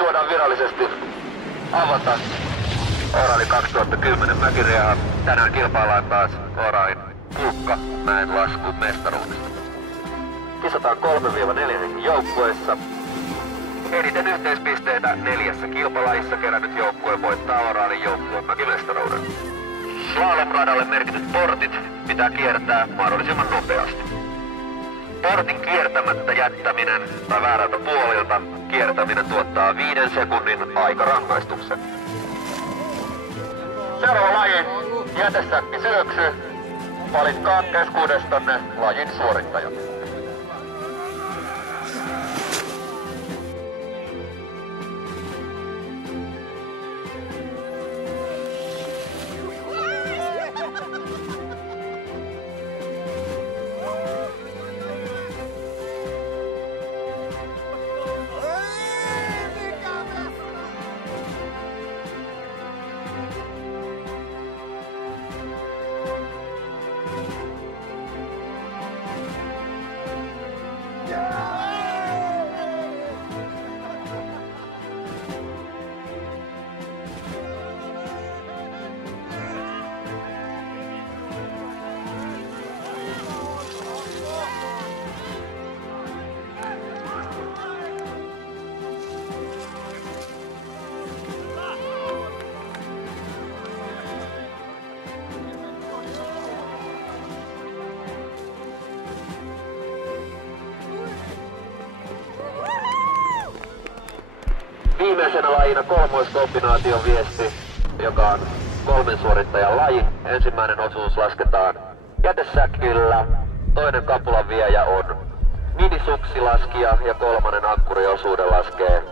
tuodaan virallisesti avata Oraali 2010 mäkireha. Tänään kilpaillaan taas Oraalin Pulkkamäen lasku mestaruudesta. Kisataan 3-4 joukkueessa. Eniten yhteispisteitä 4 kilpalajissa kerännyt joukkue voittaa Oraalin joukkueen mäkimestaruuden. Slalomradalle merkityt portit pitää kiertää mahdollisimman nopeasti. Portin kiertämättä jättäminen tai väärältä puolilta kiertäminen tuottaa 5 sekunnin aikarangaistuksen. Seuraava laji, jätesäkki syöksy. Valitkaa keskuudestanne lajin suorittaja. Viimeisenä lajina kolmoiskombinaation viesti, joka on 3 suorittajan laji. Ensimmäinen osuus lasketaan jätesäkillä, toinen kapulan viejä on minisuksilaskija ja kolmannen ankkuriosuuden laskee